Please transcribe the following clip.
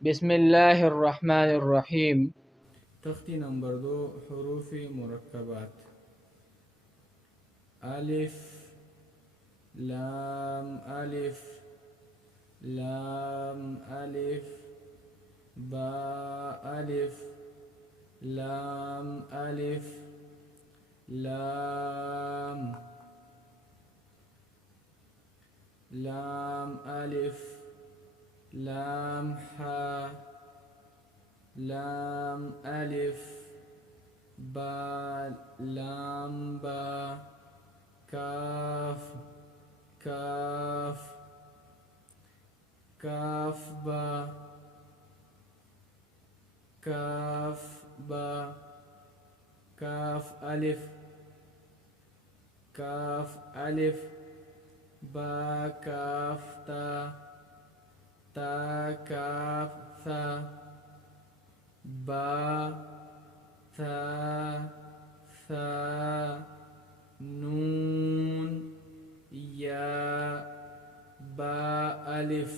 बिस्मिल्लाहिर्रहमानिर्रहीम। तख्ती नंबर 2 हरूफ मुरक्कबात। अलिफ लाम अलिफ लाम अलिफ बा अलिफ लाम अलिफ लाम लाम अलिफ लाम हा लाम अलिफ बा लाम बा काफ काफ काफ बा काफ बा काफ अलिफ काफ अलिफ बा काफ ता ता काफ सा बा सा सा नून या बा अलिफ।